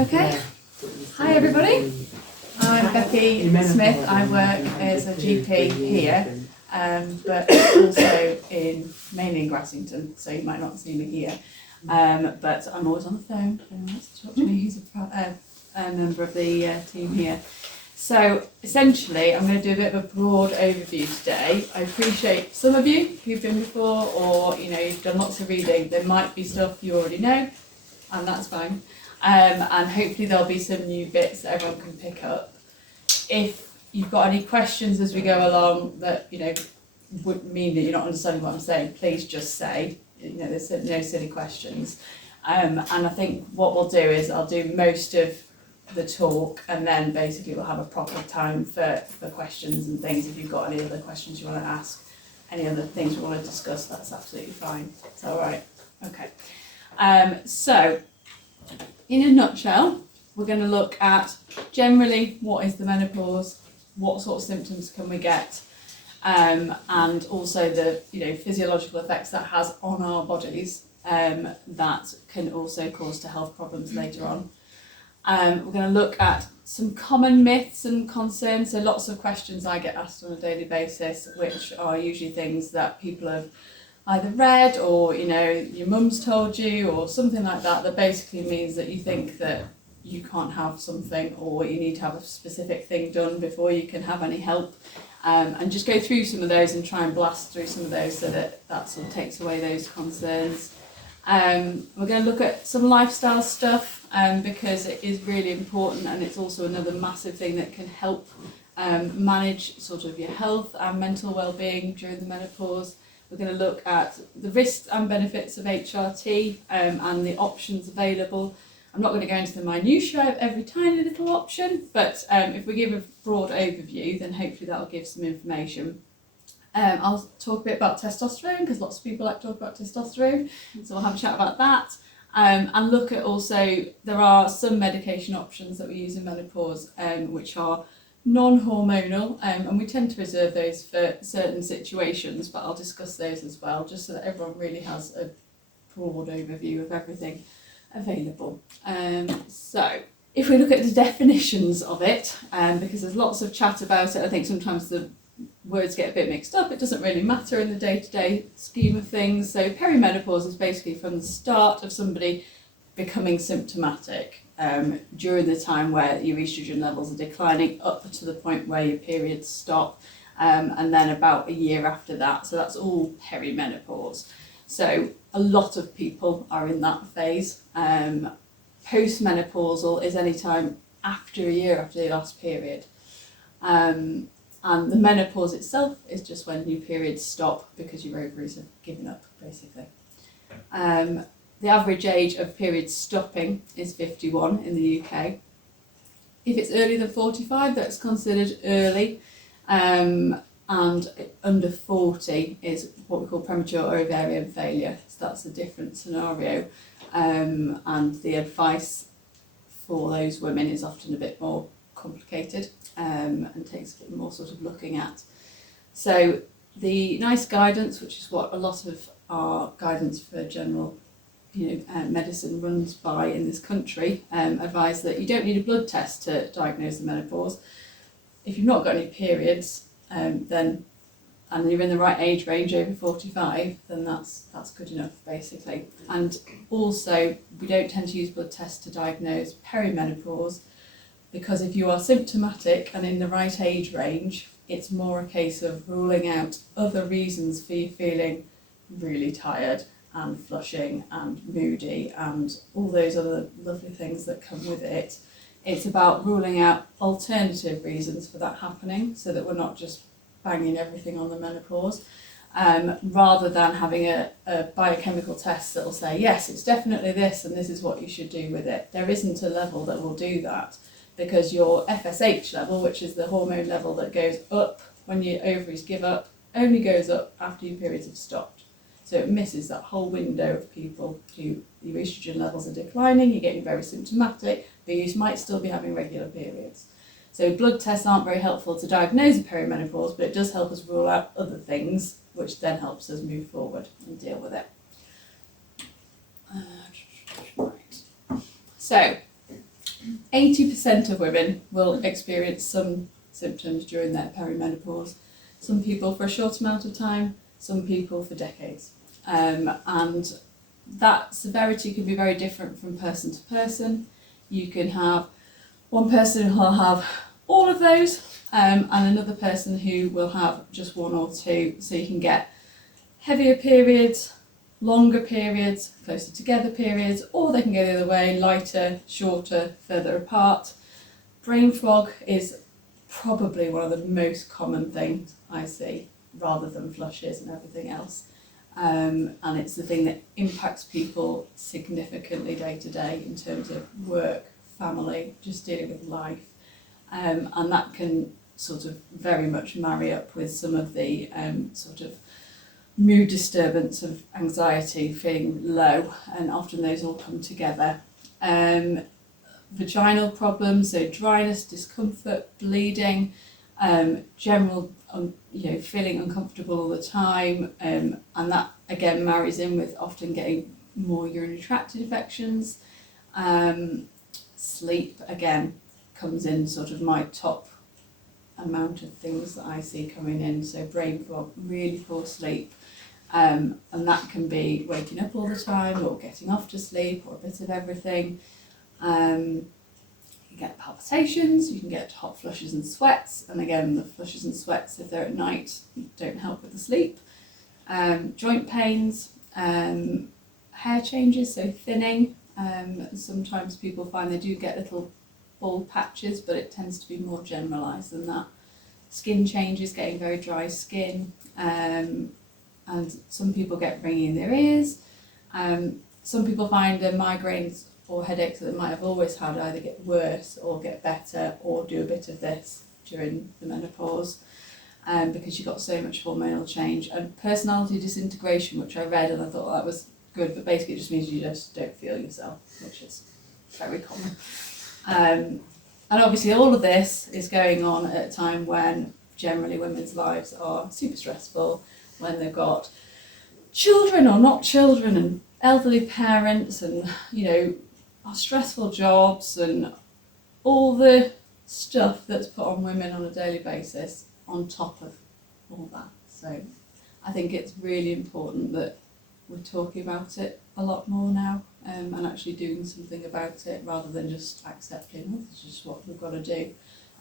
Okay. Hi everybody. I'm Becky Smith. I work as a GP here, but also mainly in Grassington, so you might not see me here. But I'm always on the phone. If anyone wants to talk to me, who's a member of the team here. So essentially, I'm going to do a bit of a broad overview today. I appreciate some of you who've been before, or you've done lots of reading. There might be stuff you already know, and that's fine. And hopefully there'll be some new bits that everyone can pick up. If you've got any questions as we go along that would mean that you're not understanding what I'm saying, please just say. There's no silly questions. And I think what we'll do is I'll do most of the talk, and then basically we'll have a proper time for questions and things. If you've got any other questions you want to ask, any other things you want to discuss, that's absolutely fine. Is that all right? Okay. So in a nutshell, we're going to look at generally what is the menopause, what sort of symptoms can we get, and also the physiological effects that has on our bodies that can also cause to health problems later on. We're going to look at some common myths and concerns. So lots of questions I get asked on a daily basis, which are usually things that people have either read or your mum's told you or something like that, that basically means that you think that you can't have something, or you need to have a specific thing done before you can have any help, and just go through some of those and try and blast through some of those so that sort of takes away those concerns. We're going to look at some lifestyle stuff because it is really important, and it's also another massive thing that can help manage sort of your health and mental well-being during the menopause. We're going to look at the risks and benefits of HRT and the options available. I'm not going to go into the minutiae of every tiny little option, but if we give a broad overview, then hopefully that'll give some information. I'll talk a bit about testosterone, because lots of people like to talk about testosterone, so we'll have a chat about that. And look at also, there are some medication options that we use in menopause which are non-hormonal, and we tend to reserve those for certain situations, but I'll discuss those as well, just so that everyone really has a broad overview of everything available. So if we look at the definitions of it, because there's lots of chat about it, I think sometimes the words get a bit mixed up. It doesn't really matter in the day-to-day scheme of things. So perimenopause is basically from the start of somebody becoming symptomatic during the time where your estrogen levels are declining up to the point where your periods stop, and then about a year after that. So that's all perimenopause. So a lot of people are in that phase. Postmenopausal is any time after a year after their last period. And the menopause itself is just when your periods stop because your ovaries have given up, basically. The average age of periods stopping is 51 in the UK. If it's earlier than 45, that's considered early, and under 40 is what we call premature ovarian failure. So that's a different scenario, and the advice for those women is often a bit more complicated and takes a bit more sort of looking at. So the NICE guidance, which is what a lot of our guidance for general medicine runs by in this country, advise that you don't need a blood test to diagnose the menopause. If you've not got any periods, then and you're in the right age range over 45, then that's good enough, basically. And also, we don't tend to use blood tests to diagnose perimenopause, because if you are symptomatic and in the right age range, it's more a case of ruling out other reasons for you feeling really tired and flushing and moody and all those other lovely things that come with it. It's about ruling out alternative reasons for that happening, so that we're not just banging everything on the menopause, rather than having a biochemical test that will say, yes, it's definitely this and this is what you should do with it. There isn't a level that will do that, because your FSH level, which is the hormone level that goes up when your ovaries give up, only goes up after your periods have stopped. So it misses that whole window of people who your estrogen levels are declining, you're getting very symptomatic, but you might still be having regular periods. So blood tests aren't very helpful to diagnose a perimenopause, but it does help us rule out other things, which then helps us move forward and deal with it. Right. So 80% of women will experience some symptoms during their perimenopause. Some people for a short amount of time, some people for decades. And that severity can be very different from person to person. You can have one person who will have all of those, and another person who will have just one or two. So you can get heavier periods, longer periods, closer together periods, or they can go the other way, lighter, shorter, further apart. Brain fog is probably one of the most common things I see, rather than flushes and everything else. And it's the thing that impacts people significantly day to day in terms of work, family, just dealing with life. And that can sort of very much marry up with some of the sort of mood disturbance of anxiety, feeling low, and often those all come together. Vaginal problems, so dryness, discomfort, bleeding, general feeling uncomfortable all the time, and that again marries in with often getting more urinary tract infections. Sleep again comes in sort of my top amount of things that I see coming in, so brain fog, really poor sleep, and that can be waking up all the time or getting off to sleep or a bit of everything. You get palpitations, you can get hot flushes and sweats, and again the flushes and sweats, if they're at night, don't help with the sleep. Joint pains, hair changes, so thinning. Sometimes people find they do get little bald patches, but it tends to be more generalised than that. Skin changes, getting very dry skin, and some people get ringing in their ears. Some people find their migraines or headaches that they might have always had either get worse or get better, or do a bit of this during the menopause, because you've got so much hormonal change. And personality disintegration, which I read and I thought that was good, but basically it just means you just don't feel yourself, which is very common. And obviously all of this is going on at a time when generally women's lives are super stressful, when they've got children or not children and elderly parents and stressful jobs and all the stuff that's put on women on a daily basis on top of all that. So I think it's really important that we're talking about it a lot more now, and actually doing something about it rather than just accepting this is just what we've got to do,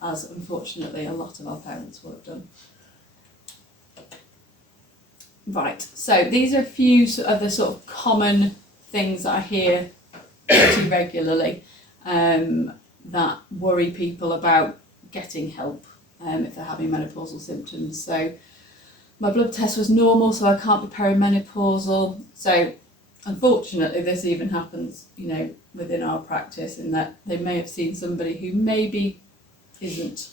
as unfortunately a lot of our parents would have done. Right, so these are a few of the sort of common things that I hear pretty regularly that worry people about getting help if they're having menopausal symptoms. So my blood test was normal, so I can't be perimenopausal. So unfortunately this even happens, within our practice, in that they may have seen somebody who maybe isn't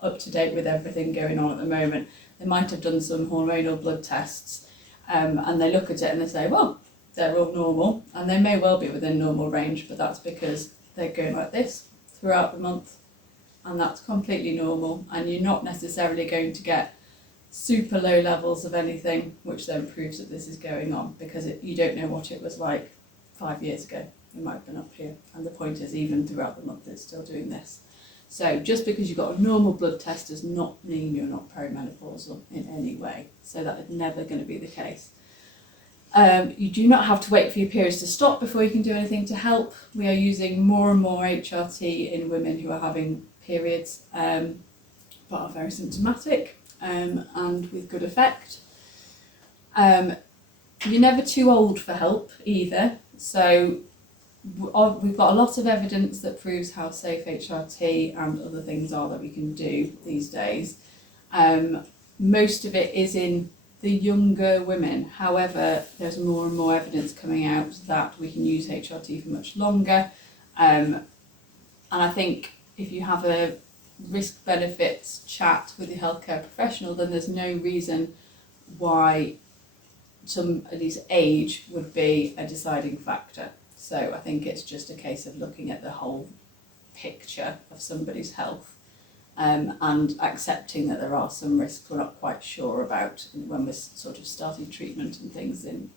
up to date with everything going on at the moment. They might have done some hormonal blood tests, and they look at it and they say, well, they're all normal, and they may well be within normal range, but that's because they're going like this throughout the month, and that's completely normal, and you're not necessarily going to get super low levels of anything, which then proves that this is going on, because you don't know what it was like 5 years ago. It might have been up here, and the point is even throughout the month it's still doing this. So just because you've got a normal blood test does not mean you're not perimenopausal in any way. So that is never going to be the case. You do not have to wait for your periods to stop before you can do anything to help. We are using more and more HRT in women who are having periods, but are very symptomatic, and with good effect. You're never too old for help either. So we've got a lot of evidence that proves how safe HRT and other things are that we can do these days. Most of it is in the younger women. However, there's more and more evidence coming out that we can use HRT for much longer. And I think if you have a risk benefits chat with your healthcare professional, then there's no reason why somebody's age would be a deciding factor. So I think it's just a case of looking at the whole picture of somebody's health, and accepting that there are some risks we're not quite sure about when we're sort of starting treatment and things in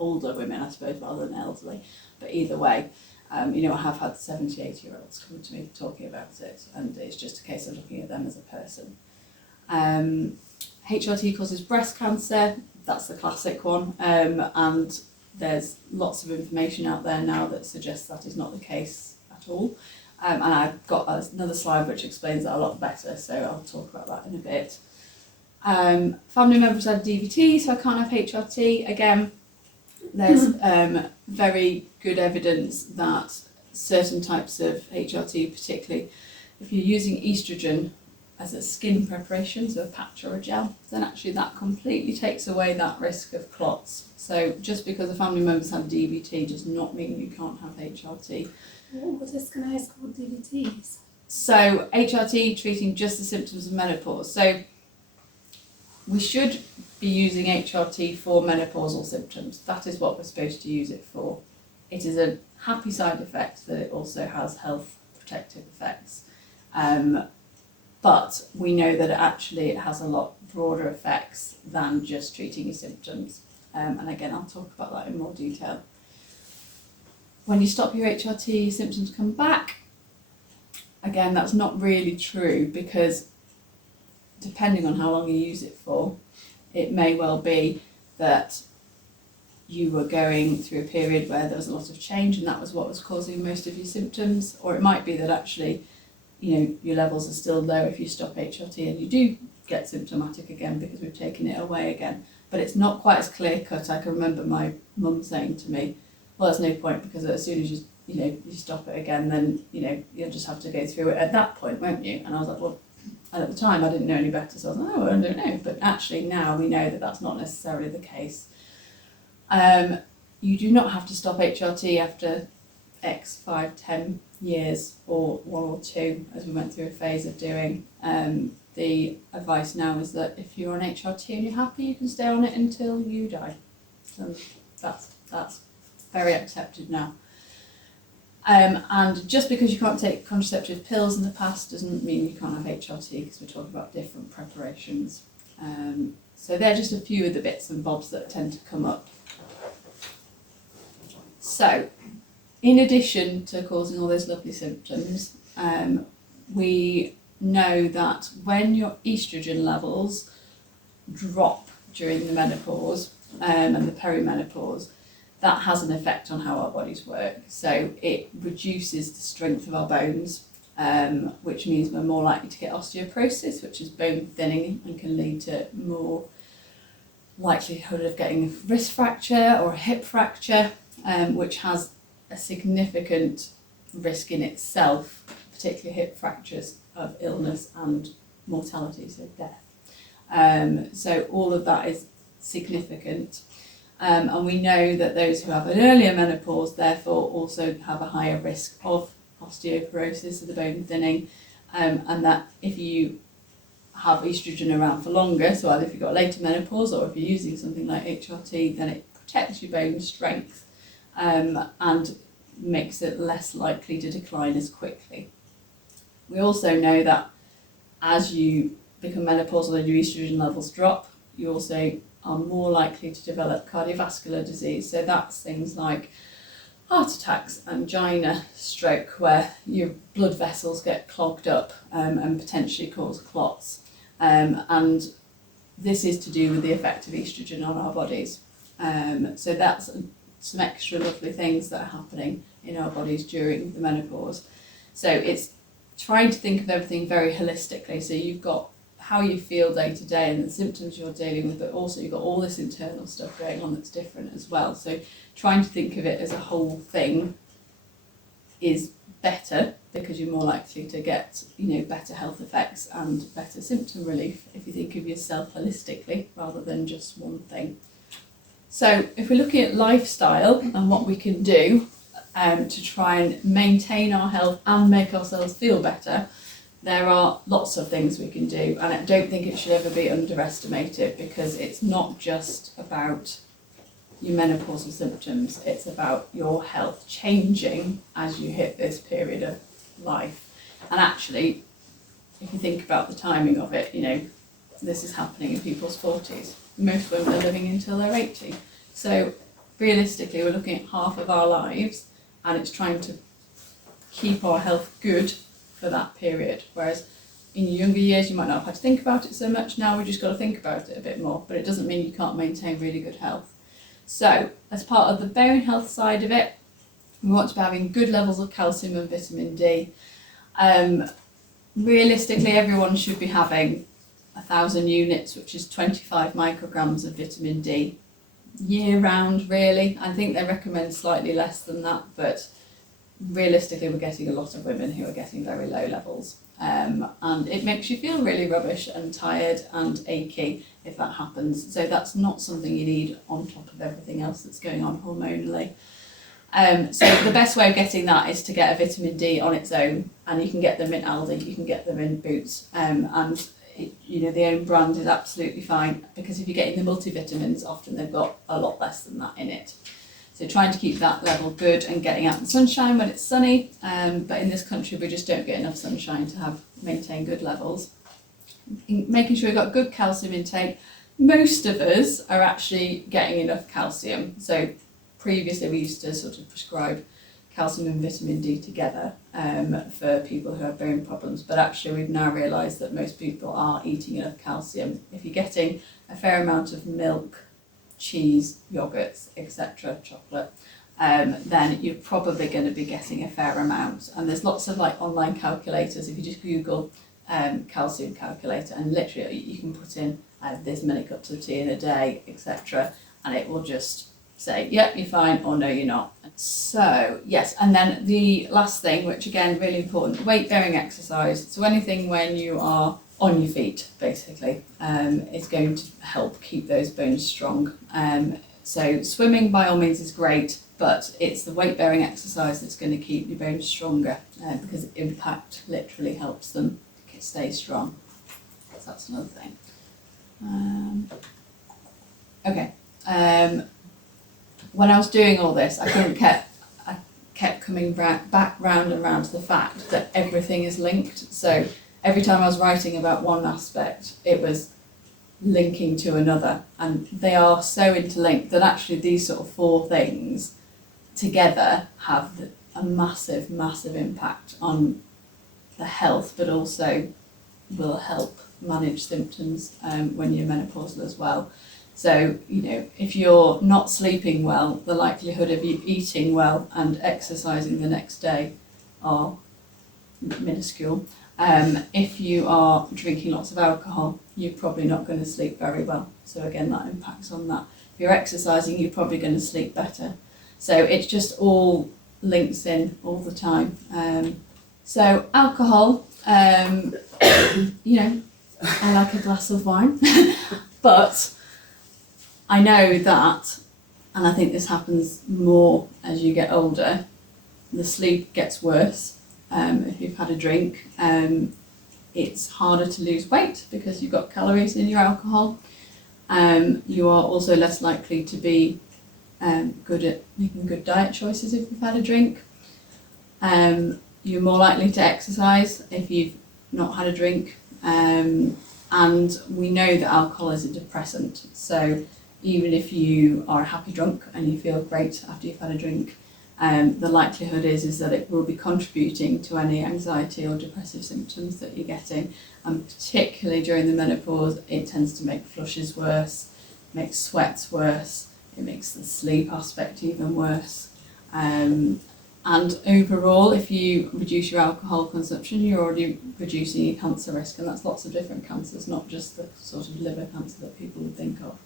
older women, I suppose, rather than elderly. But either way, I have had 70, 80-year-olds come to me talking about it, and it's just a case of looking at them as a person. HRT causes breast cancer, that's the classic one, and there's lots of information out there now that suggests that is not the case at all. And I've got another slide which explains that a lot better, so I'll talk about that in a bit. Family members had DVT, so I can't have HRT. Again, there's very good evidence that certain types of HRT, particularly if you're using estrogen as a skin preparation, so a patch or a gel, then actually that completely takes away that risk of clots. So just because a family member's had DVT does not mean you can't have HRT. What is called DVTs? So HRT treating just the symptoms of menopause. So we should be using HRT for menopausal symptoms. That is what we're supposed to use it for. It is a happy side effect that it also has health protective effects. But we know that it has a lot broader effects than just treating your symptoms. And again, I'll talk about that in more detail. When you stop your HRT, symptoms come back. Again, that's not really true, because depending on how long you use it for, it may well be that you were going through a period where there was a lot of change and that was what was causing most of your symptoms, or it might be that actually, your levels are still low if you stop HRT and you do get symptomatic again because we've taken it away again. But it's not quite as clear cut. I can remember my mum saying to me, well, there's no point, because as soon as you stop it again, then you'll just have to go through it at that point, won't you? And I was like, well, and at the time I didn't know any better, so I was like, oh, I don't know. But actually now we know that that's not necessarily the case. You do not have to stop HRT after X, 5, 10 years, or 1 or 2, as we went through a phase of doing. The advice now is that if you're on HRT and you're happy, you can stay on it until you die. So that's very accepted now. And just because you can't take contraceptive pills in the past doesn't mean you can't have HRT, because we're talking about different preparations. So they're just a few of the bits and bobs that tend to come up. So, in addition to causing all those lovely symptoms, we know that when your estrogen levels drop during the menopause and the perimenopause, that has an effect on how our bodies work. So it reduces the strength of our bones, which means we're more likely to get osteoporosis, which is bone thinning and can lead to more likelihood of getting a wrist fracture or a hip fracture, which has a significant risk in itself, particularly hip fractures, of illness and mortality, so death. So all of that is significant. And we know that those who have an earlier menopause therefore also have a higher risk of osteoporosis, of the bone thinning, and that if you have estrogen around for longer, so either if you've got later menopause or if you're using something like HRT, then it protects your bone strength and makes it less likely to decline as quickly. We also know that as you become menopausal and your estrogen levels drop, you also are more likely to develop cardiovascular disease. So that's things like heart attacks, angina, stroke, where your blood vessels get clogged up and potentially cause clots. And this is to do with the effect of estrogen on our bodies. So that's some extra lovely things that are happening in our bodies during the menopause. So it's trying to think of everything very holistically. So you've got how you feel day to day and the symptoms you're dealing with, but also you've got all this internal stuff going on that's different as well. So trying to think of it as a whole thing is better, because you're more likely to get better health effects and better symptom relief if you think of yourself holistically rather than just one thing. So if we're looking at lifestyle and what we can do to try and maintain our health and make ourselves feel better, there are lots of things we can do, and I don't think it should ever be underestimated, because it's not just about your menopausal symptoms, it's about your health changing as you hit this period of life. And actually, if you think about the timing of it, this is happening in people's 40s. Most women are living until they're 80. So realistically, we're looking at half of our lives and it's trying to keep our health good for that period. Whereas in your younger years, you might not have had to think about it so much. Now we just got to think about it a bit more, but it doesn't mean you can't maintain really good health. So as part of the bone health side of it, we want to be having good levels of calcium and vitamin D. Realistically, everyone should be having 1,000 units, which is 25 micrograms of vitamin D year round, really. I think they recommend slightly less than that, but realistically we're getting a lot of women who are getting very low levels, and it makes you feel really rubbish and tired and achy if that happens. So that's not something you need on top of everything else that's going on hormonally. So the best way of getting that is to get a vitamin D on its own, and you can get them in Aldi, you can get them in Boots, and the own brand is absolutely fine, because if you're getting the multivitamins, often they've got a lot less than that in it. So trying to keep that level good and getting out in the sunshine when it's sunny, but in this country we just don't get enough sunshine to maintain good levels. Making sure we've got good calcium intake. Most of us are actually getting enough calcium. So previously we used to sort of prescribe calcium and vitamin D together for people who have bone problems, but actually we've now realised that most people are eating enough calcium. If you're getting a fair amount of milk, cheese, yogurts, etc., chocolate, then you're probably going to be getting a fair amount. And there's lots of like online calculators. If you just Google calcium calculator, and literally you can put in this many cups of tea in a day, etc., and it will just say, yep, you're fine, or no, you're not. So yes, and then the last thing, which again really important, weight bearing exercise. So anything when you are on your feet, basically, is going to help keep those bones strong. So swimming by all means is great, but it's the weight bearing exercise that's going to keep your bones stronger, because impact literally helps them stay strong. So that's another thing. Okay. When I was doing all this, I kept coming back round and round to the fact that everything is linked. So every time I was writing about one aspect, it was linking to another, and they are so interlinked that actually these sort of four things together have a massive, massive impact on the health, but also will help manage symptoms when you're menopausal as well. So, if you're not sleeping well, the likelihood of you eating well and exercising the next day are minuscule. If you are drinking lots of alcohol, you're probably not going to sleep very well. So again, that impacts on that. If you're exercising, you're probably going to sleep better. So it's just all links in all the time. So alcohol, I like a glass of wine, but I know that, and I think this happens more as you get older, the sleep gets worse. If you've had a drink, it's harder to lose weight because you've got calories in your alcohol. You are also less likely to be good at making good diet choices if you've had a drink. You're more likely to exercise if you've not had a drink. And we know that alcohol is a depressant. So even if you are a happy drunk and you feel great after you've had a drink, the likelihood is that it will be contributing to any anxiety or depressive symptoms that you're getting, and particularly during the menopause, it tends to make flushes worse, makes sweats worse, it makes the sleep aspect even worse. And overall, if you reduce your alcohol consumption, you're already reducing your cancer risk, and that's lots of different cancers, not just the sort of liver cancer that people would think of.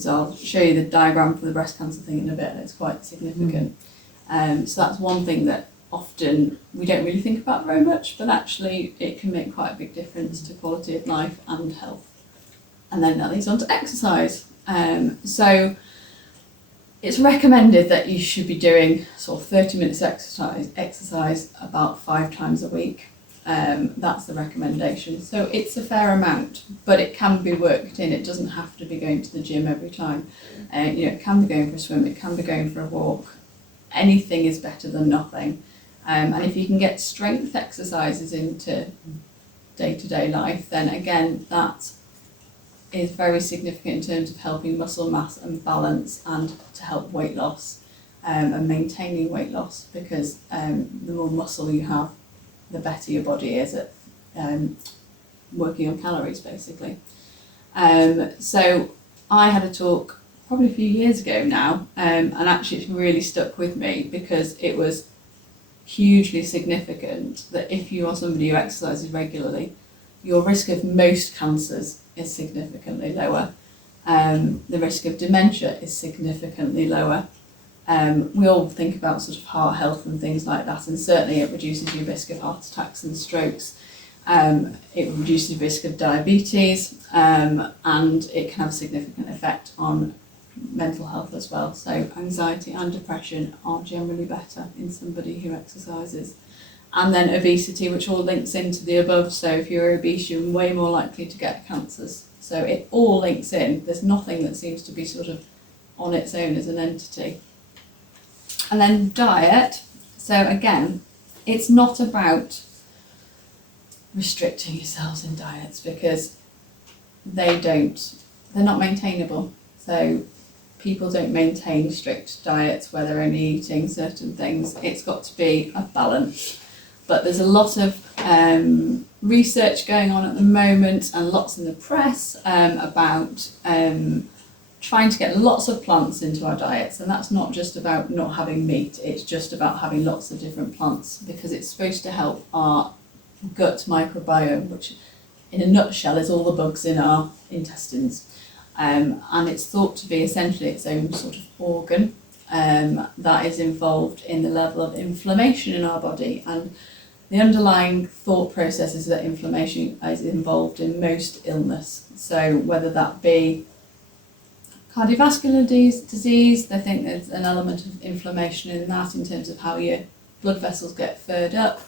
So I'll show you the diagram for the breast cancer thing in a bit, and it's quite significant. So that's one thing that often we don't really think about very much, but actually it can make quite a big difference to quality of life and health. And then that leads on to exercise. So it's recommended that you should be doing sort of 30 minutes exercise about 5 times a week. That's the recommendation. So it's a fair amount, but it can be worked in. It doesn't have to be going to the gym every time. It can be going for a swim, it can be going for a walk. Anything is better than nothing. And if you can get strength exercises into day-to-day life, then again, that is very significant in terms of helping muscle mass and balance and to help weight loss. and maintaining weight loss, because the more muscle you have, the better your body is at working on calories, basically. So I had a talk probably a few years ago now, and actually it's really stuck with me because it was hugely significant that if you are somebody who exercises regularly, your risk of most cancers is significantly lower. The risk of dementia is significantly lower. We all think about sort of heart health and things like that, and certainly it reduces your risk of heart attacks and strokes. It reduces the risk of diabetes, and it can have a significant effect on mental health as well. So anxiety and depression are generally better in somebody who exercises. And then obesity, which all links into the above. So if you're obese, you're way more likely to get cancers. So it all links in. There's nothing that seems to be sort of on its own as an entity. And then diet. So again, it's not about restricting yourselves in diets, because they're not maintainable. So people don't maintain strict diets where they're only eating certain things. It's got to be a balance. But there's a lot of research going on at the moment, and lots in the press about trying to get lots of plants into our diets. And that's not just about not having meat, it's just about having lots of different plants, because it's supposed to help our gut microbiome, which in a nutshell is all the bugs in our intestines. And it's thought to be essentially its own sort of organ that is involved in the level of inflammation in our body. And the underlying thought process is that inflammation is involved in most illness. So whether that be cardiovascular disease, they think there's an element of inflammation in that in terms of how your blood vessels get furred up,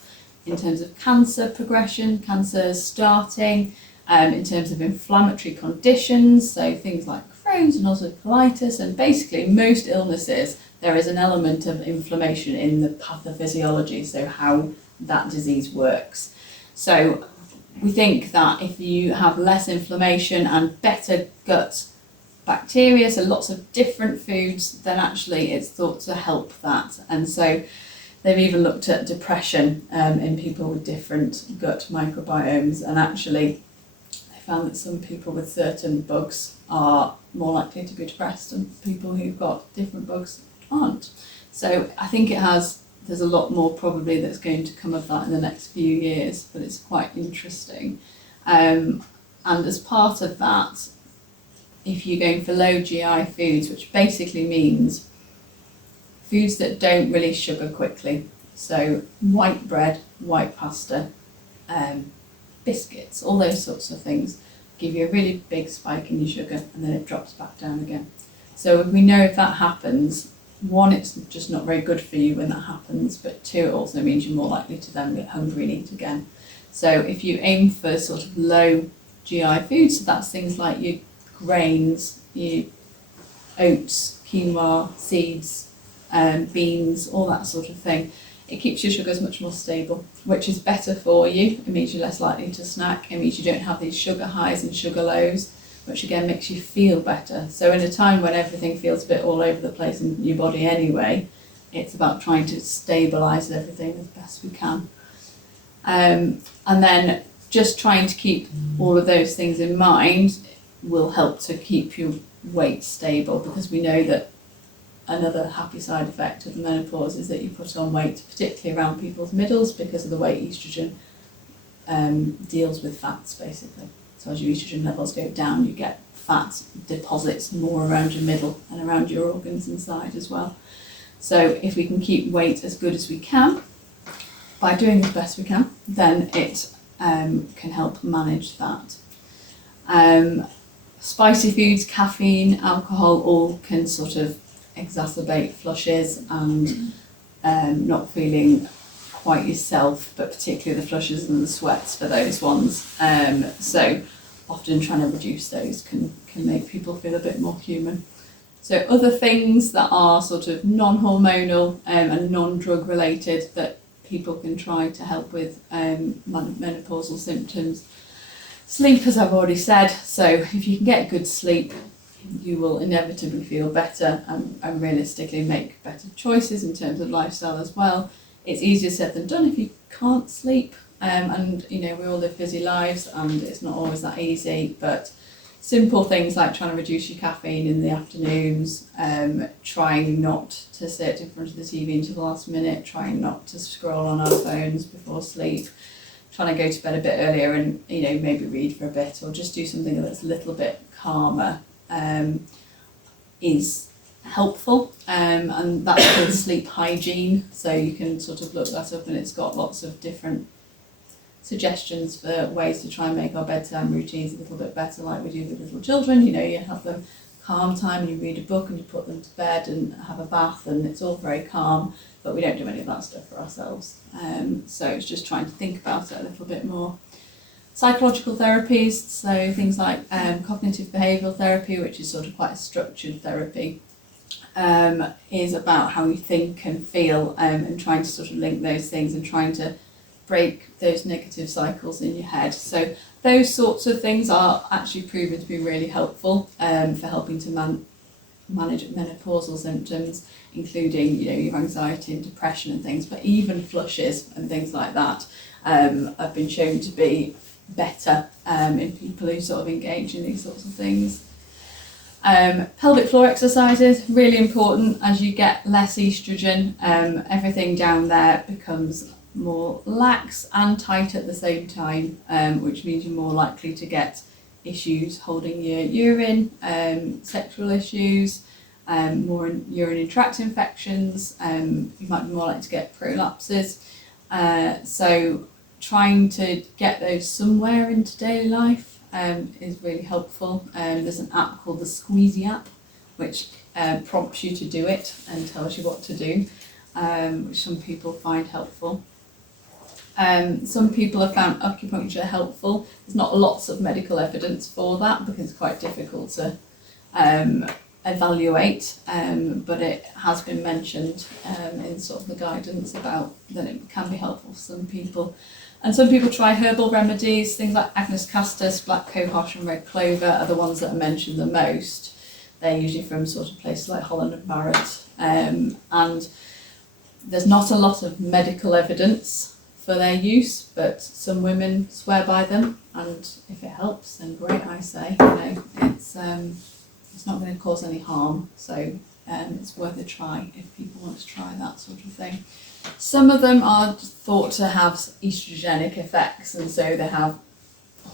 in terms of cancer progression, cancer starting, in terms of inflammatory conditions, so things like Crohn's and ulcerative colitis, and basically most illnesses, there is an element of inflammation in the pathophysiology, so how that disease works. So we think that if you have less inflammation and better gut bacteria, so lots of different foods, then actually it's thought to help that. And so they've even looked at depression in people with different gut microbiomes, and actually they found that some people with certain bugs are more likely to be depressed, and people who've got different bugs aren't. So I think there's a lot more probably that's going to come of that in the next few years, but it's quite interesting. And as part of that, if you're going for low GI foods, which basically means foods that don't release sugar quickly, so white bread, white pasta, biscuits, all those sorts of things give you a really big spike in your sugar, and then it drops back down again. So we know if that happens, one, it's just not very good for you when that happens, but two, it also means you're more likely to then get hungry and eat again. So if you aim for sort of low GI foods, so that's things like your grains, your oats, quinoa, seeds, beans, all that sort of thing, it keeps your sugars much more stable, which is better for you. It means you're less likely to snack. It means you don't have these sugar highs and sugar lows, which again makes you feel better. So in a time when everything feels a bit all over the place in your body anyway, it's about trying to stabilise everything as best we can. And then just trying to keep all of those things in mind will help to keep your weight stable, because we know that another happy side effect of the menopause is that you put on weight, particularly around people's middles, because of the way estrogen deals with fats, basically. So as your estrogen levels go down, you get fat deposits more around your middle and around your organs inside as well. So if we can keep weight as good as we can, by doing as best we can, then it can help manage that. Spicy foods, caffeine, alcohol, all can sort of exacerbate flushes and not feeling quite yourself, but particularly the flushes and the sweats for those ones. So often trying to reduce those can make people feel a bit more human. So other things that are sort of non-hormonal and non-drug related that people can try to help with menopausal symptoms. Sleep, as I've already said, so if you can get good sleep, you will inevitably feel better and realistically make better choices in terms of lifestyle as well. It's easier said than done if you can't sleep, and we all live busy lives and it's not always that easy, but simple things like trying to reduce your caffeine in the afternoons, trying not to sit in front of the TV until the last minute, trying not to scroll on our phones before sleep, trying to go to bed a bit earlier and maybe read for a bit or just do something that's a little bit calmer is helpful, and that's called sleep hygiene, so you can sort of look that up and it's got lots of different suggestions for ways to try and make our bedtime routines a little bit better, like we do with little children. You have them calm time and you read a book and you put them to bed and have a bath and it's all very calm, but we don't do any of that stuff for ourselves, so it's just trying to think about it a little bit more. Psychological therapies, so things like cognitive behavioural therapy, which is sort of quite a structured therapy, is about how you think and feel, and trying to sort of link those things and trying to break those negative cycles in your head. So those sorts of things are actually proven to be really helpful for helping to manage menopausal symptoms, including your anxiety and depression and things, but even flushes and things like that have been shown to be better in people who sort of engage in these sorts of things. Pelvic floor exercises, really important. As you get less estrogen, everything down there becomes more lax and tight at the same time, which means you're more likely to get issues holding your urine, sexual issues, more urinary tract infections, you might be more likely to get prolapses. So trying to get those somewhere into daily life is really helpful. There's an app called the Squeezy app, which prompts you to do it and tells you what to do, which some people find helpful. Some people have found acupuncture helpful. There's not lots of medical evidence for that because it's quite difficult to evaluate, but it has been mentioned in sort of the guidance about that it can be helpful for some people. And some people try herbal remedies, things like Agnus castus, black cohosh and red clover are the ones that are mentioned the most. They're usually from sort of places like Holland and Barrett, and there's not a lot of medical evidence for their use, but some women swear by them, and if it helps, then great, I say. It's not going to cause any harm, so it's worth a try if people want to try that sort of thing. Some of them are thought to have estrogenic effects, and so they have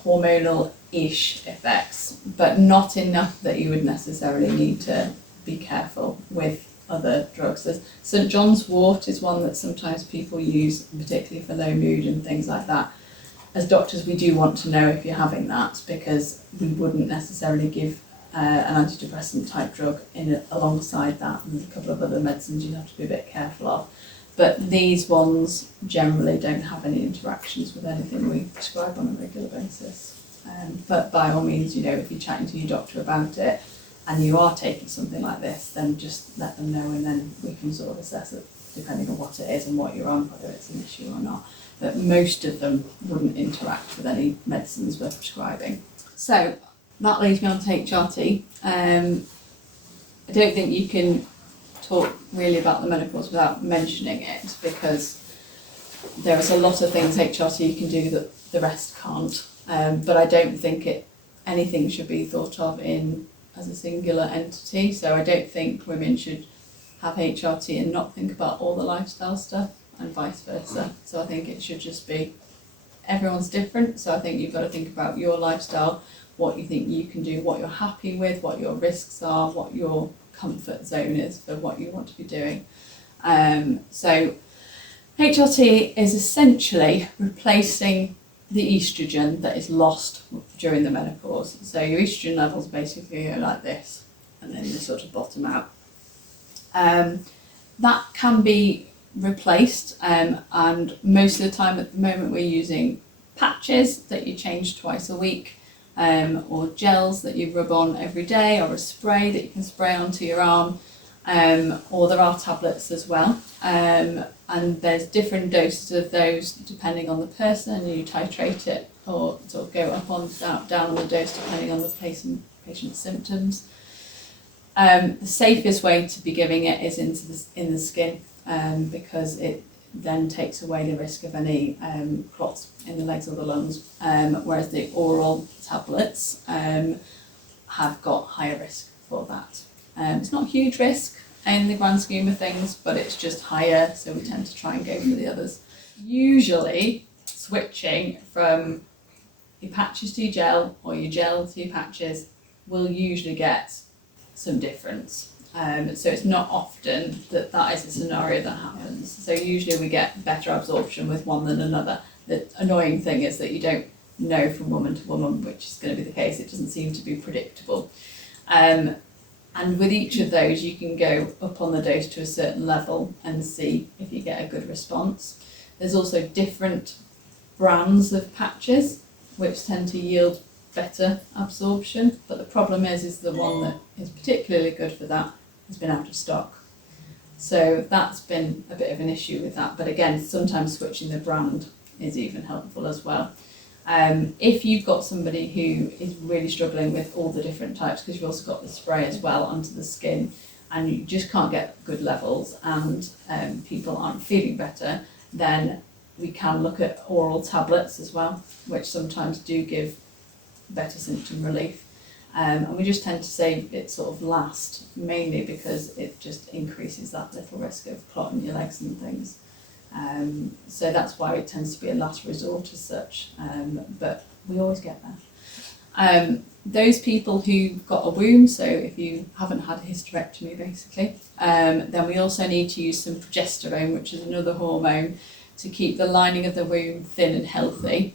hormonal-ish effects, but not enough that you would necessarily need to be careful with other drugs. There's St John's wort is one that sometimes people use, particularly for low mood and things like that. As doctors, we do want to know if you're having that, because we wouldn't necessarily give an antidepressant type drug alongside that, and a couple of other medicines you'd have to be a bit careful of. But these ones generally don't have any interactions with anything we prescribe on a regular basis. But by all means, if you're chatting to your doctor about it and you are taking something like this, then just let them know, and then we can sort of assess it depending on what it is and what you're on, whether it's an issue or not. But most of them wouldn't interact with any medicines we're prescribing. So that leads me on to HRT. I don't think you can talk really about the menopause without mentioning it, because there is a lot of things HRT can do that the rest can't, but I don't think anything should be thought of as a singular entity. So I don't think women should have HRT and not think about all the lifestyle stuff, and vice versa. So I think it should just be, everyone's different, so I think you've got to think about your lifestyle, what you think you can do, what you're happy with, what your risks are, what your comfort zone is for what you want to be doing. So HRT is essentially replacing the estrogen that is lost during the menopause. So your estrogen levels basically are like this, and then they sort of bottom out. That can be replaced, and most of the time at the moment we're using patches that you change twice a week, or gels that you rub on every day, or a spray that you can spray onto your arm, or there are tablets as well, and there's different doses of those depending on the person, and you titrate it or sort of go up on down on the dose depending on the patient's symptoms. The safest way to be giving it is in the skin, because it then takes away the risk of any clots in the legs or the lungs, whereas the oral tablets have got higher risk for that. It's not a huge risk in the grand scheme of things, but it's just higher, so we tend to try and go for the others. Usually switching from your patches to your gel or your gel to your patches will usually get some difference. So it's not often that is a scenario that happens. So usually we get better absorption with one than another. The annoying thing is that you don't know from woman to woman which is going to be the case. It doesn't seem to be predictable. And with each of those you can go up on the dose to a certain level and see if you get a good response. There's also different brands of patches which tend to yield better absorption, but the problem is the one that is particularly good for that has been out of stock. So that's been a bit of an issue with that, but again, sometimes switching the brand is even helpful as well. If you've got somebody who is really struggling with all the different types, because you've also got the spray as well onto the skin, and you just can't get good levels and people aren't feeling better, then we can look at oral tablets as well, which sometimes do give better symptom relief. And we just tend to save it sort of last, mainly because it just increases that little risk of clot in your legs and things. So that's why it tends to be a last resort as such, but we always get there. Those people who've got a womb, so if you haven't had a hysterectomy basically, then we also need to use some progesterone, which is another hormone, to keep the lining of the womb thin and healthy.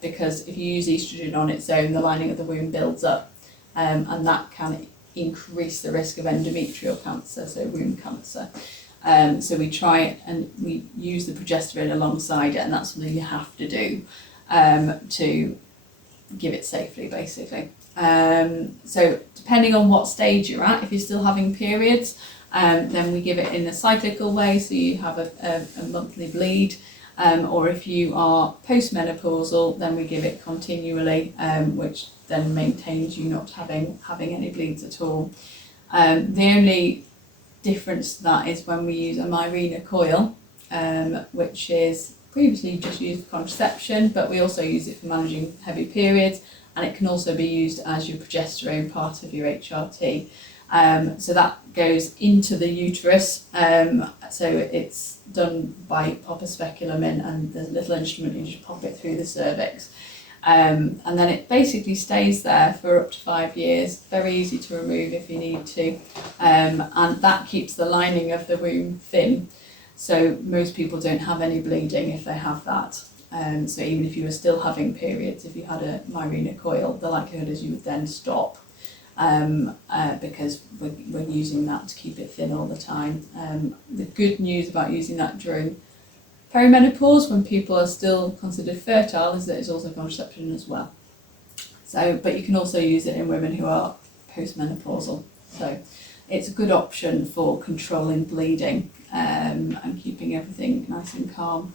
Because if you use estrogen on its own, the lining of the womb builds up, and that can increase the risk of endometrial cancer, so womb cancer. So we try it and we use the progesterone alongside it, and that's something you have to do to give it safely, basically. So depending on what stage you're at, if you're still having periods, then we give it in a cyclical way, so you have a monthly bleed. Or if you are postmenopausal, then we give it continually, which then maintains you not having any bleeds at all. The only difference to that is when we use a Mirena coil, which is previously just used for contraception, but we also use it for managing heavy periods, and it can also be used as your progesterone part of your HRT. So that goes into the uterus, so it's done by pop a speculum in, and there's a little instrument, you just pop it through the cervix, and then it basically stays there for up to 5 years, very easy to remove if you need to, and that keeps the lining of the womb thin, so most people don't have any bleeding if they have that. So even if you were still having periods, if you had a Mirena coil, the likelihood is you would then stop. Because we're using that to keep it thin all the time. The good news about using that during perimenopause, when people are still considered fertile, is that it's also contraception as well. So, but you can also use it in women who are postmenopausal. So it's a good option for controlling bleeding and keeping everything nice and calm.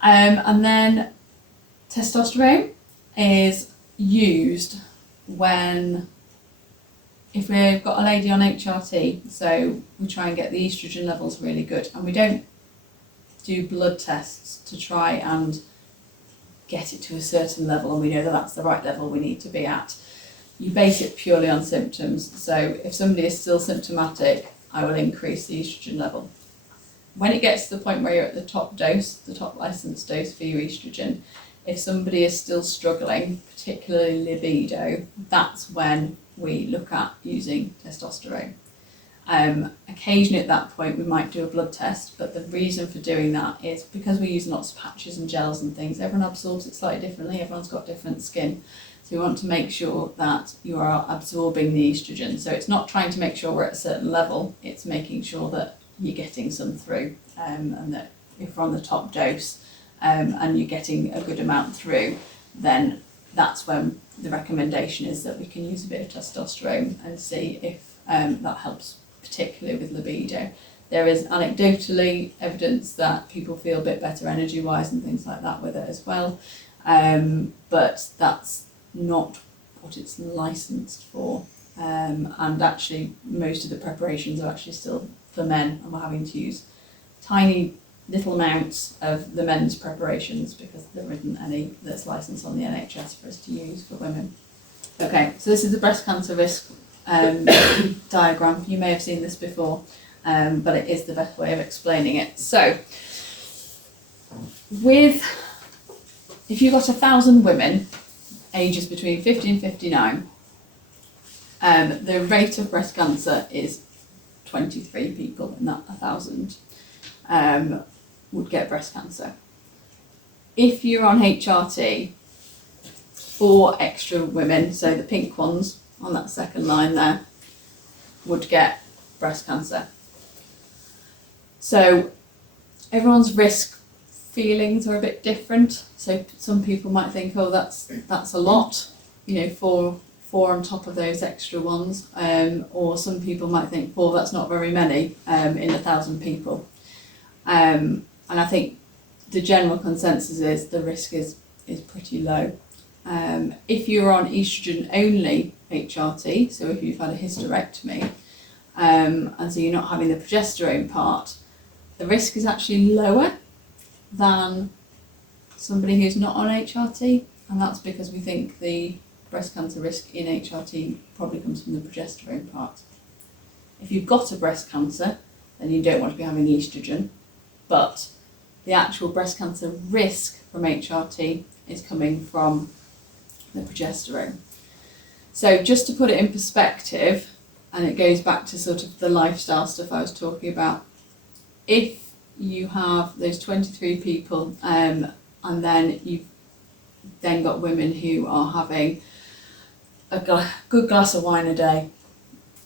And then testosterone is used if we've got a lady on HRT, so we try and get the estrogen levels really good, and we don't do blood tests to try and get it to a certain level, and we know that that's the right level we need to be at. You base it purely on symptoms, so if somebody is still symptomatic, I will increase the estrogen level. When it gets to the point where you're at the top dose, the top licensed dose for your estrogen, if somebody is still struggling, particularly libido, that's when we look at using testosterone. Occasionally at that point we might do a blood test, but the reason for doing that is because we're using lots of patches and gels and things, everyone absorbs it slightly differently, everyone's got different skin. So we want to make sure that you are absorbing the estrogen. So it's not trying to make sure we're at a certain level, it's making sure that you're getting some through, and that if we're on the top dose and you're getting a good amount through, then that's when the recommendation is that we can use a bit of testosterone and see if that helps, particularly with libido. There is anecdotally evidence that people feel a bit better energy-wise and things like that with it as well, but that's not what it's licensed for. and actually most of the preparations are actually still for men, and we're having to use tiny little amounts of the men's preparations because there isn't any that's licensed on the NHS for us to use for women. Okay, so this is the breast cancer risk diagram. You may have seen this before, but it is the best way of explaining it. So, if you've got 1,000 women, ages between 50 and 59, the rate of breast cancer is 23 people in that 1,000 would get breast cancer. If you're on HRT, 4 extra women, so the pink ones on that second line there, would get breast cancer. So everyone's risk feelings are a bit different. So some people might think, oh, that's a lot, 4 on top of those extra ones, or some people might think, well, that's not very many in 1,000 people. And I think the general consensus is the risk is pretty low. If you're on estrogen only HRT, so if you've had a hysterectomy, and so you're not having the progesterone part, the risk is actually lower than somebody who's not on HRT, and that's because we think the breast cancer risk in HRT probably comes from the progesterone part. If you've got a breast cancer, then you don't want to be having estrogen, but the actual breast cancer risk from HRT is coming from the progesterone. So just to put it in perspective, and it goes back to sort of the lifestyle stuff I was talking about, if you have those 23 people and then you've then got women who are having a good glass of wine a day,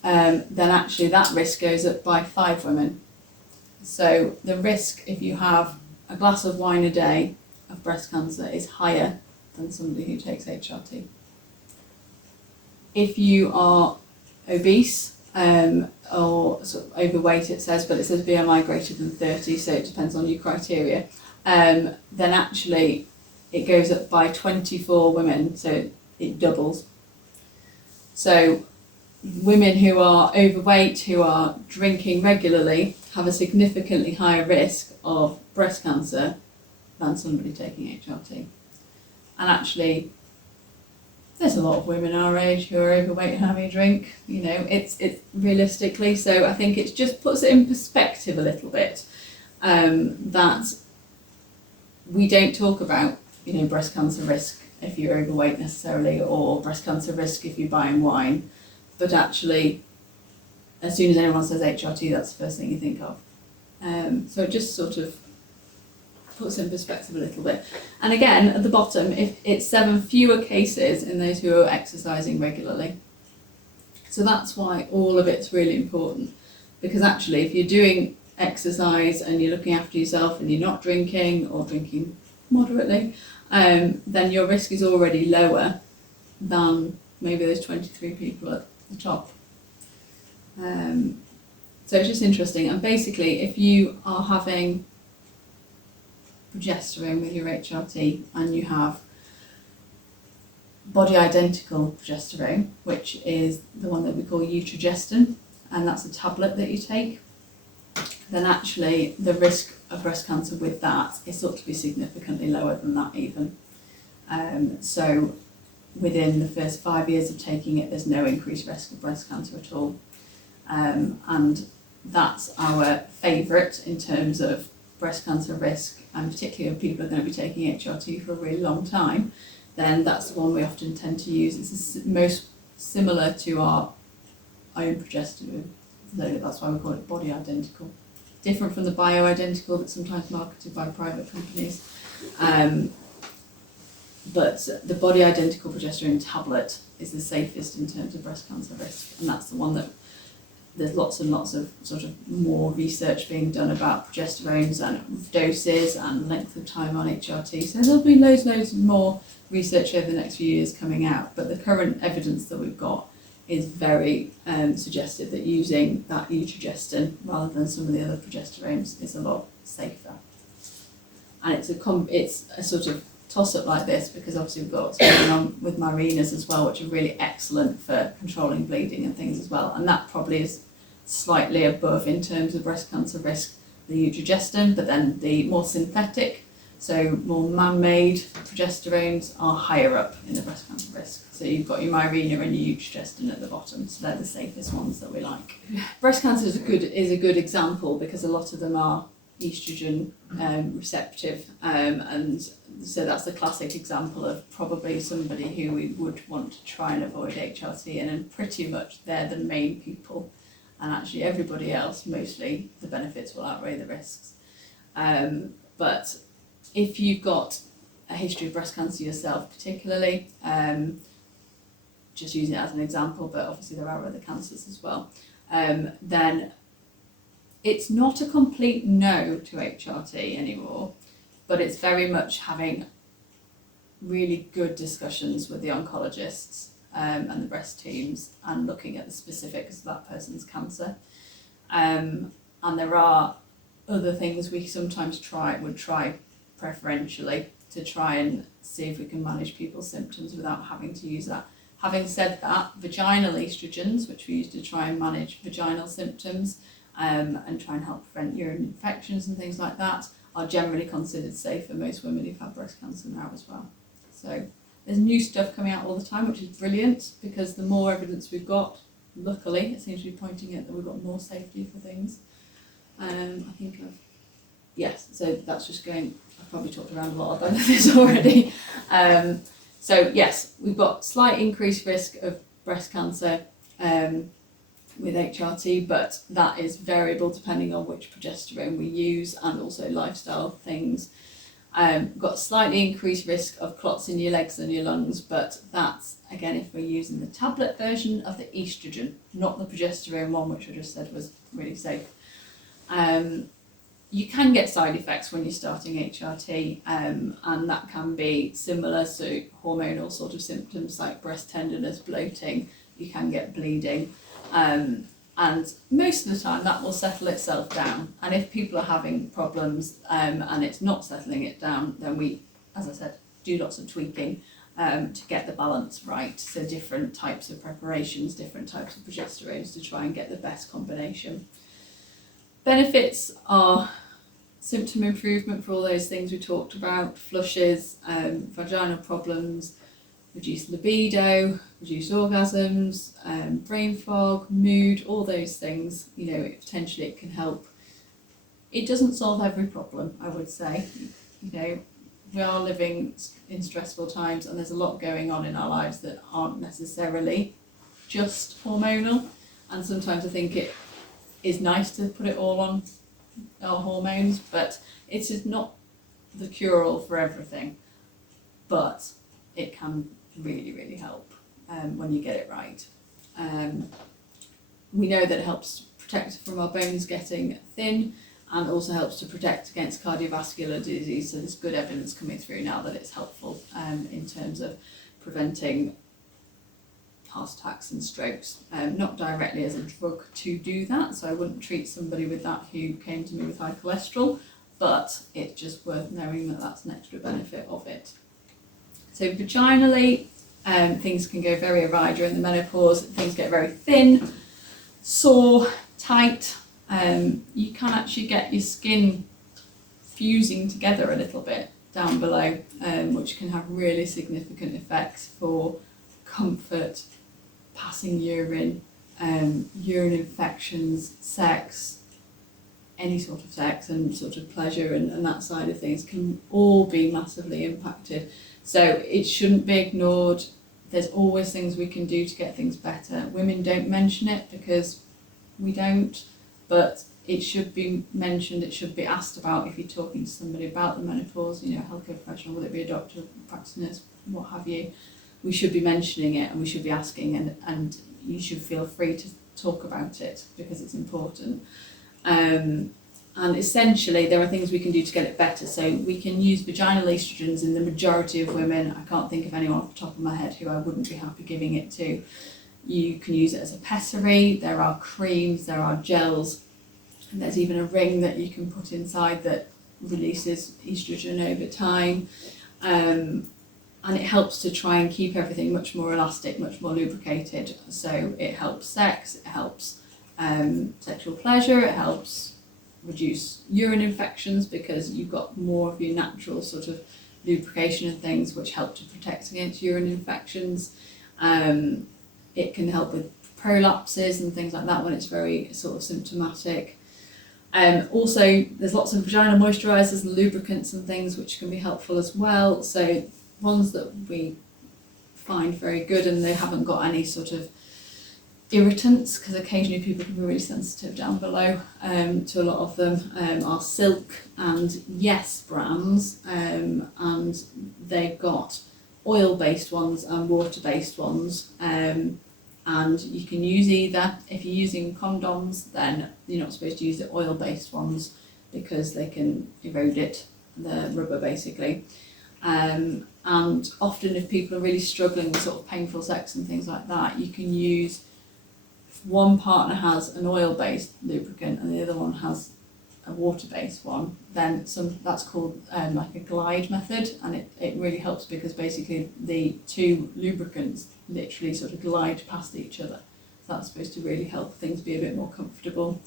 then actually that risk goes up by 5 women. So the risk if you have a glass of wine a day of breast cancer is higher than somebody who takes HRT. If you are obese or sort of overweight, it says BMI greater than 30, so it depends on your criteria, then actually it goes up by 24 women, so it doubles. So women who are overweight, who are drinking regularly, have a significantly higher risk of breast cancer than somebody taking HRT. And actually, there's a lot of women our age who are overweight and having a drink, it's realistically, so I think it just puts it in perspective a little bit, that we don't talk about, breast cancer risk if you're overweight necessarily, or breast cancer risk if you're buying wine, but actually, as soon as anyone says HRT, that's the first thing you think of. So it just sort of puts in perspective a little bit. And again, at the bottom, if it's 7 fewer cases in those who are exercising regularly. So that's why all of it's really important, because actually if you're doing exercise and you're looking after yourself and you're not drinking or drinking moderately, then your risk is already lower than maybe those 23 people at the top. So it's just interesting. And basically, if you are having progesterone with your HRT and you have body identical progesterone, which is the one that we call Utrogestin, and that's a tablet that you take, then actually the risk of breast cancer with that is thought to be significantly lower than that even. So within the first 5 years of taking it, there's no increased risk of breast cancer at all. And that's our favourite in terms of breast cancer risk, and particularly if people are going to be taking HRT for a really long time, then that's the one we often tend to use. It's most similar to our own progesterone, so that's why we call it body identical. Different from the bioidentical that's sometimes marketed by private companies. But the body identical progesterone tablet is the safest in terms of breast cancer risk, and that's the one that there's lots and lots of sort of more research being done about progesterones and doses and length of time on HRT. So there'll be loads more research over the next few years coming out, but the current evidence that we've got is very suggestive that using that Utrogestin rather than some of the other progesterones is a lot safer. And it's a sort of toss-up like this, because obviously we've got what's going on with Mirina's as well, which are really excellent for controlling bleeding and things as well, and that probably is slightly above in terms of breast cancer risk, the eutrogestin, but then the more synthetic, so more man-made progesterones are higher up in the breast cancer risk. So you've got your Mirena and your eutrogestin at the bottom, so they're the safest ones that we like. Breast cancer is a good example because a lot of them are estrogen receptive, and so that's a classic example of probably somebody who we would want to try and avoid HRT, and then pretty much they're the main people, and actually everybody else, mostly the benefits will outweigh the risks. But if you've got a history of breast cancer yourself particularly, just using it as an example, but obviously there are other cancers as well, then it's not a complete no to HRT anymore, but it's very much having really good discussions with the oncologists and the breast teams, and looking at the specifics of that person's cancer. And there are other things we sometimes would try preferentially to try and see if we can manage people's symptoms without having to use that. Having said that, vaginal estrogens, which we use to try and manage vaginal symptoms, and try and help prevent urine infections and things like that, are generally considered safe for most women who've had breast cancer now as well. So there's new stuff coming out all the time, which is brilliant, because the more evidence we've got, luckily, it seems to be pointing at that we've got more safety for things. So that's just going, I've probably talked around a lot about this already. So yes, we've got slight increased risk of breast cancer with HRT, but that is variable depending on which progesterone we use and also lifestyle things. Got slightly increased risk of clots in your legs and your lungs, but that's again if we're using the tablet version of the estrogen, not the progesterone one, which I just said was really safe. You can get side effects when you're starting HRT, and that can be similar to hormonal sort of symptoms like breast tenderness, bloating. You can get bleeding, and most of the time that will settle itself down. And if people are having problems and it's not settling it down, then we, as I said, do lots of tweaking to get the balance right. So different types of preparations, different types of progesterones to try and get the best combination. Benefits are symptom improvement for all those things we talked about, flushes, vaginal problems, reduced libido, reduced orgasms, brain fog, mood, all those things. You know, potentially it can help. It doesn't solve every problem, I would say. You know, we are living in stressful times, and there's a lot going on in our lives that aren't necessarily just hormonal, and sometimes I think it is nice to put it all on our hormones, but it is not the cure-all for everything, but it can really, really help when you get it right. We know that it helps protect from our bones getting thin, and also helps to protect against cardiovascular disease, so there's good evidence coming through now that it's helpful in terms of preventing heart attacks and strokes, not directly as a drug to do that, so I wouldn't treat somebody with that who came to me with high cholesterol, but it's just worth knowing that that's an extra benefit of it. So vaginally, things can go very awry during the menopause. Things get very thin, sore, tight. You can actually get your skin fusing together a little bit down below, which can have really significant effects for comfort, passing urine, urine infections, sex, any sort of sex and sort of pleasure and that side of things can all be massively impacted. So it shouldn't be ignored. There's always things we can do to get things better. Women don't mention it because we don't, but it should be mentioned, it should be asked about if you're talking to somebody about the menopause, you know, a healthcare professional, whether it be a doctor, practice nurse, what have you. We should be mentioning it and we should be asking, and you should feel free to talk about it because it's important. And essentially there are things we can do to get it better. So we can use vaginal estrogens in the majority of women. I can't think of anyone off the top of my head who I wouldn't be happy giving it to. You can use it as a pessary, there are creams, there are gels, and there's even a ring that you can put inside that releases estrogen over time. And it helps to try and keep everything much more elastic, much more lubricated. So it helps sex, it helps sexual pleasure, it helps reduce urine infections because you've got more of your natural sort of lubrication and things which help to protect against urine infections. It can help with prolapses and things like that when it's very sort of symptomatic. Also, there's lots of vaginal moisturisers and lubricants and things which can be helpful as well. So ones that we find very good and they haven't got any sort of irritants, because occasionally people can be really sensitive down below to a lot of them, are Silk and Yes brands, and they've got oil-based ones and water-based ones, and you can use either. If you're using condoms, then you're not supposed to use the oil-based ones because they can erode the rubber basically. And often if people are really struggling with sort of painful sex and things like that, you can use, if one partner has an oil-based lubricant and the other one has a water-based one, then that's called like a glide method, and it really helps because basically the two lubricants literally sort of glide past each other. So that's supposed to really help things be a bit more comfortable.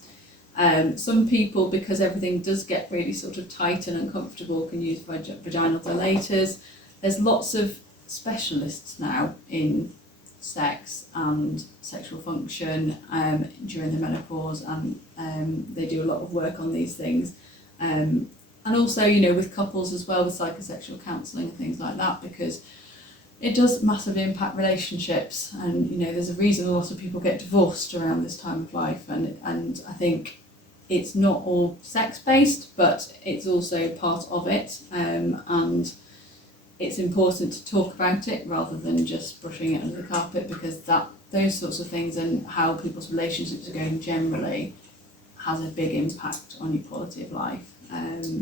Some people, because everything does get really sort of tight and uncomfortable, can use vaginal dilators. There's lots of specialists now in sex and sexual function during the menopause, and they do a lot of work on these things. And also, you know, with couples as well, with psychosexual counselling and things like that, because it does massively impact relationships. And, you know, there's a reason a lot of people get divorced around this time of life, and I think it's not all sex-based, but it's also part of it, and it's important to talk about it rather than just brushing it under the carpet, because those sorts of things and how people's relationships are going generally has a big impact on your quality of life.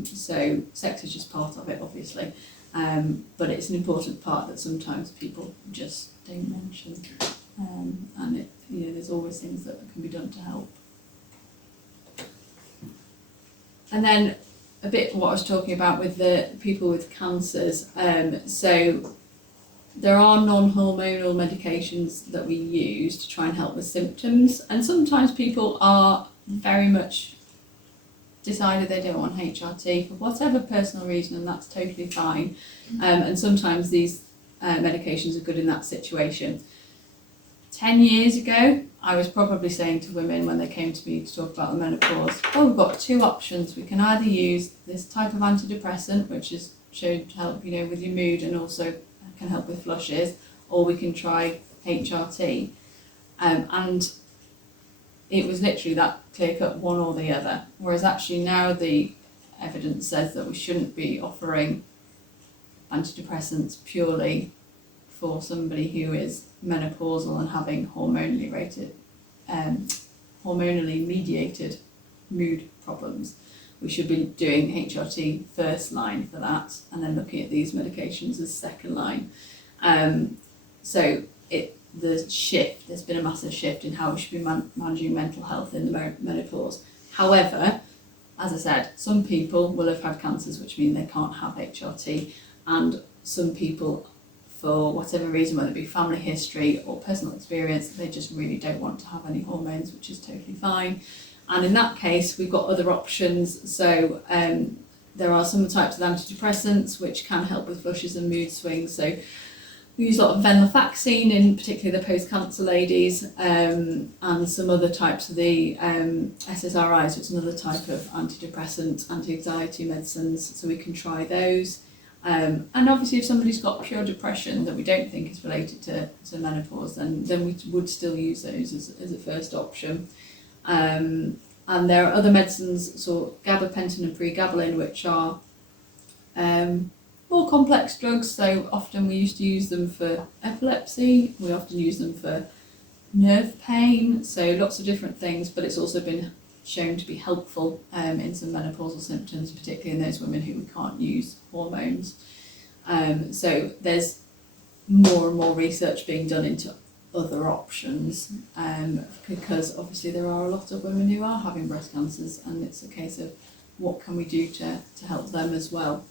So sex is just part of it, obviously, but it's an important part that sometimes people just don't mention, and it, you know, there's always things that can be done to help. And then a bit what I was talking about with the people with cancers. So there are non-hormonal medications that we use to try and help with symptoms, and sometimes people are very much decided they don't want HRT for whatever personal reason, and that's totally fine. And sometimes these medications are good in that situation. 10 years ago, I was probably saying to women when they came to me to talk about the menopause, oh, we've got two options. We can either use this type of antidepressant, which is shown to help, you know, with your mood and also can help with flushes, or we can try HRT. And it was literally that clear-cut one or the other. Whereas actually now the evidence says that we shouldn't be offering antidepressants purely for somebody who is menopausal and having hormonally mediated mood problems. We should be doing HRT first line for that, and then looking at these medications as second line. So there's been a massive shift in how we should be managing mental health in the menopause. However, as I said, some people will have had cancers, which mean they can't have HRT, and some people, for whatever reason, whether it be family history or personal experience, they just really don't want to have any hormones, which is totally fine. And in that case, we've got other options. So there are some types of antidepressants which can help with flushes and mood swings. So we use a lot of venlafaxine in particularly the post-cancer ladies, and some other types of the SSRIs, which is another type of antidepressant, anti-anxiety medicines. So we can try those. And obviously if somebody's got pure depression that we don't think is related to menopause, then we would still use those as a first option. And there are other medicines, so gabapentin and pregabalin, which are more complex drugs. So often we used to use them for epilepsy, we often use them for nerve pain, so lots of different things, but it's also been shown to be helpful in some menopausal symptoms, particularly in those women who can't use hormones. So there's more and more research being done into other options, because obviously there are a lot of women who are having breast cancers, and it's a case of what can we do to help them as well.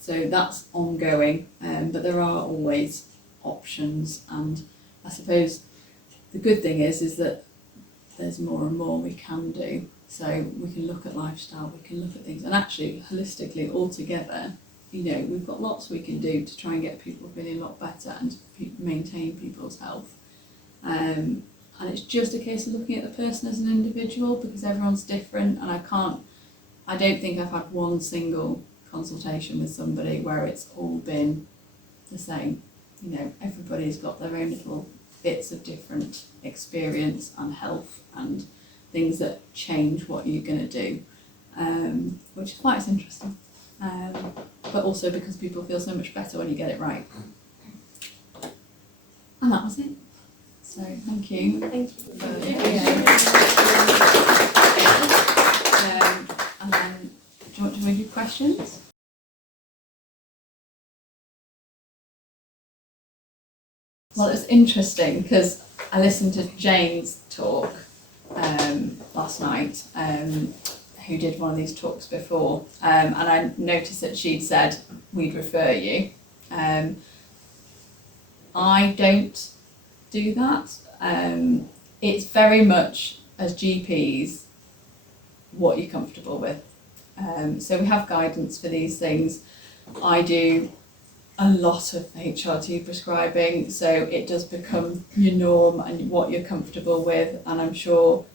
So that's ongoing, but there are always options, and I suppose the good thing is that there's more and more we can do. So we can look at lifestyle, we can look at things, and actually holistically altogether, you know, we've got lots we can do to try and get people feeling a lot better and maintain people's health. And it's just a case of looking at the person as an individual, because everyone's different, and I don't think I've had one single consultation with somebody where it's all been the same. You know, everybody's got their own little bits of different experience and health and things that change what you're going to do, which is quite interesting. But also because people feel so much better when you get it right. And that was it. So thank you. Thank you. And then, do you want to do questions? Well, it's interesting because I listened to Jane's talk last night, who did one of these talks before, and I noticed that she'd said we'd refer you. I don't do that. It's very much, as GPs, what you're comfortable with. So we have guidance for these things. I do a lot of HRT prescribing, so it does become your norm and what you're comfortable with, and I'm sure,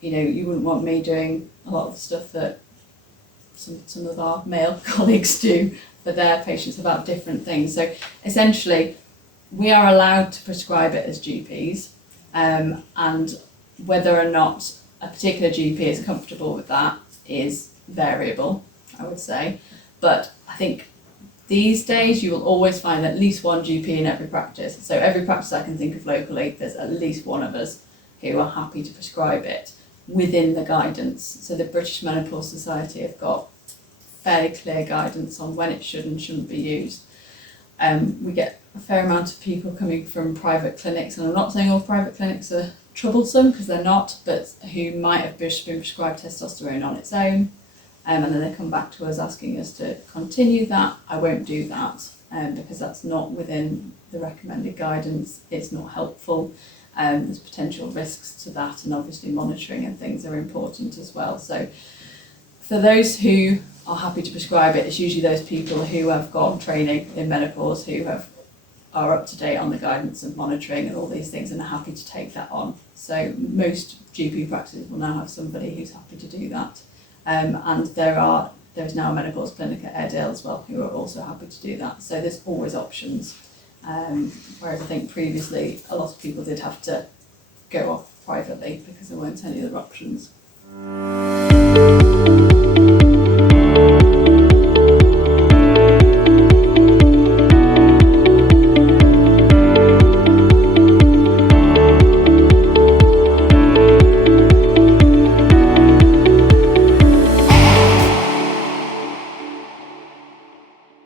you know, you wouldn't want me doing a lot of the stuff that some of our male colleagues do for their patients about different things. So essentially, we are allowed to prescribe it as GPs, and whether or not a particular GP is comfortable with that is variable, I would say. But I think these days you will always find at least one GP in every practice. So every practice I can think of locally, there's at least one of us who are happy to prescribe it within the guidance. So the British Menopause Society have got fairly clear guidance on when it should and shouldn't be used. We get a fair amount of people coming from private clinics, and I'm not saying all private clinics are troublesome, because they're not, but who might have just been prescribed testosterone on its own, and then they come back to us asking us to continue that. I won't do that, because that's not within the recommended guidance. It's not helpful. There's potential risks to that, and obviously monitoring and things are important as well. So for those who are happy to prescribe it, it's usually those people who have got training in menopause, who are up to date on the guidance and monitoring and all these things, and are happy to take that on. So most GP practices will now have somebody who's happy to do that. And there's now a menopause clinic at Airedale as well who are also happy to do that. So there's always options. Whereas I think previously a lot of people did have to go off privately because there weren't any other options.